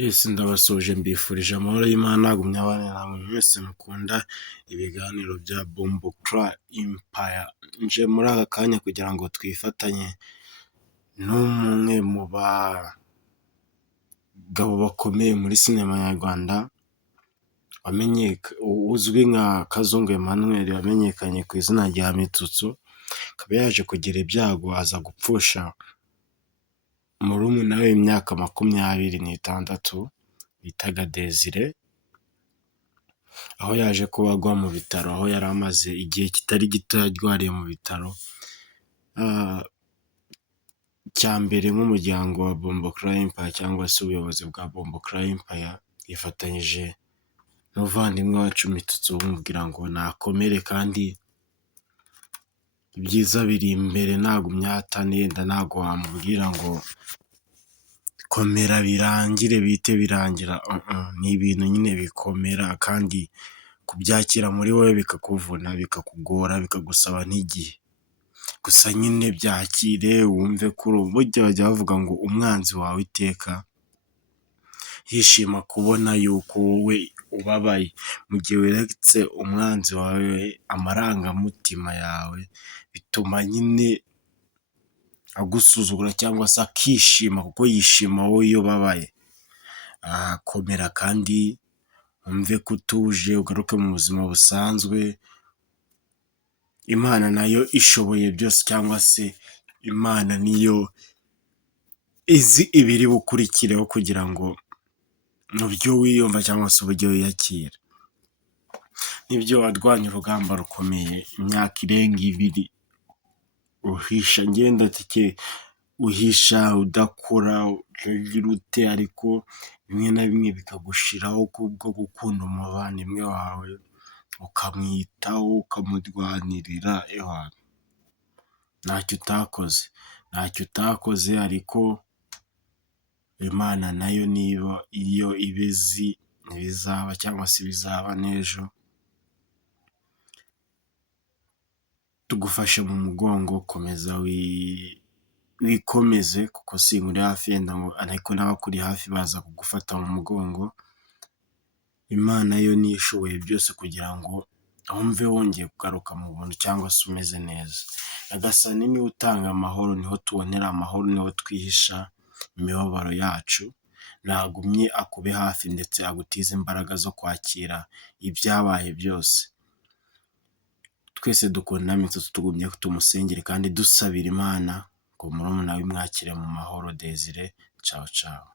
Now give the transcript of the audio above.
Yesi ndabasoje mbifurije amahoro y'Imana agumye abane namwe mwese mukunda ibiganiro bya Bomboclat Empire. Nje muri aka kanya kugira ngo twifatanye n'umwe mu bagabo bakomeye muri sinema nyarwanda uzwi nka Kazungu Emmanuel wamenyekanye ku izina rya Mitsutsu, akaba yaje kugira ibyago aza gupfusha murumuna we w'imyaka 26 bitaga Desire, aho yaje kuba agwa mu bitaro, aho yari amaze igihe kitari gito yarwariye mu bitaro. Cya mbere nk'umuryango wa Bomboclat Empire cyangwa se ubuyobozi bwa Bomboclat Empire yifatanyije n'umuvandimwe wacu Mitsutsu bamubwira ngo nakomere kandi ibyiza biri imbere, ntabwo myatane yenda ntabwo wamubwira ngo komera birangire bite birangira. Ni ibintu nyine bikomera kandi kubyakira muri wowe bikakuvuna bikakugora bikagusaba n'igihe, gusa nyine byakire wumve kuri ubu. Burya bajya bavuga ngo umwanzi wawe iteka yishima kubona yuko wowe ubabaye. Mu gihe weretse umwanzi wawe amarangamutima yawe bituma nyine agusuzugura cyangwa se akishima kuko yishima wowe iyo ubabaye. Komera kandi wumve ko utuje ugaruke mu buzima busanzwe. Imana nayo ishoboye byose, cyangwa se Imana niyo izi ibiri bukurikireho kugira ngo mu byo wiyumva cyangwa se uburyo wiyakira. Nibyo warwanya urugamba rukomeye imyaka irenga 2 uhisha ngenda tike uhisha udakora ugira ute, ariko bimwe na bimwe bikagushiraho kubwo gukunda umuvandimwe wawe ukamwitaho ukamurwanirira. ntacyo utakoze ariko Imana nayo niba iyo ibizi ibizaba cyangwa se bizaba n'ejo, tugufashe mu mugongo, komeza wikomeze kuko sinkuri hafi yenda ngo ariko n'abakuri hafi baza kugufata mu mugongo. Imana yo niyo ishoboye byose kugira ngo wumve wongeye kugaruka mu buntu cyangwa se umeze neza. Nyagasani niwe utanga amahoro, niho tubonera amahoro, niho twihisha imibabaro yacu. Nagumye akube hafi ndetse agutize imbaraga zo kwakira ibyabaye byose. Twese dukunda Mitsutsu, tugumye tumusengere kandi dusabira Imana ngo murumuna we imwakire mu mahoro. Desire, ciao ciao.